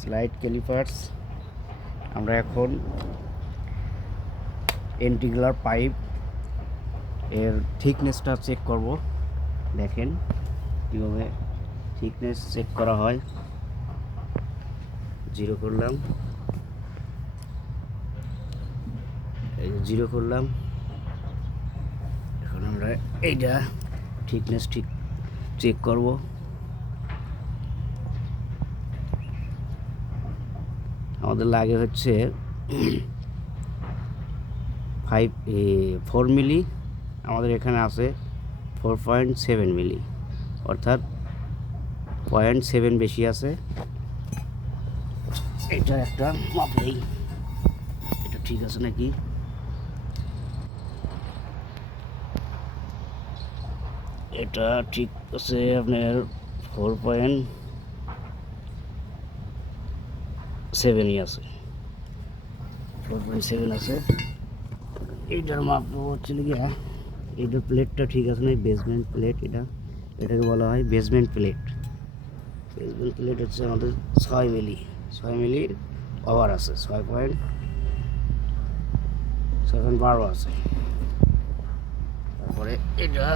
Slide callipers. আমরা এখন integral pipe এর থিকনেসটা চেক করব। দেখেন কীভাবে থিকনেস চেক করা হয়। জিরো করলাম, এই জিরো করলাম। এখন আমরা এইটা থিকনেস ঠিক চেক করব। আমাদের লাগে হচ্ছে 4 মিলি, আমাদের এখানে আছে 4.7 মিলি, অর্থাৎ 0.7 বেশি আছে। এটা একটা মাপ নেই, এটা ঠিক আছে নাকি। এটা ঠিক আছে, আপনার 4.7ই আছে, 4.7 আছে। এইটার মাপ হচ্ছে গিয়া এইটার প্লেটটা ঠিক আছে না, বেসমেন্ট প্লেট। এটাকে বলা হয় বেসমেন্ট প্লেট। বেসমেন্ট প্লেট হচ্ছে আমাদের 6 মিলি, 6 মিলির ওভার আছে, 6.7 আছে। তারপরে এটা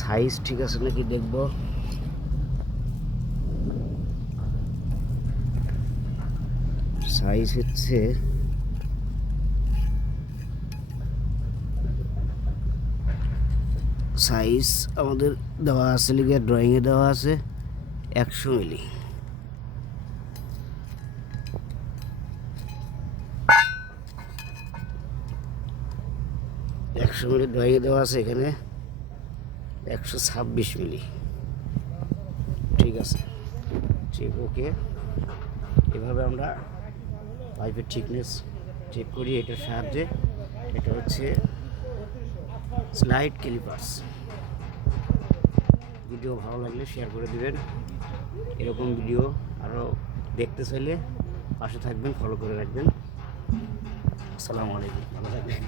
সাইজ ঠিক আছে নাকি দেখব। সাইজ হচ্ছে সাইজ আমাদের দেওয়া আছে, লিগে ড্রয়িংয়ে দেওয়া আছে 100 মিলি। ড্রয়িংয়ে দেওয়া আছে, এখানে 126 মিলি। ঠিক আছে, ঠিক, ওকে। এভাবে আমরা পাইপের থিকনেস চেক করি এটার সাহায্যে। এটা হচ্ছে স্লাইড ক্যালিপার্স। ভিডিও ভালো লাগলে শেয়ার করে দিবেন। এরকম ভিডিও আরও দেখতে চাইলে পাশে থাকবেন, ফলো করে রাখবেন। আসসালামু আলাইকুম, ভালো থাকবেন।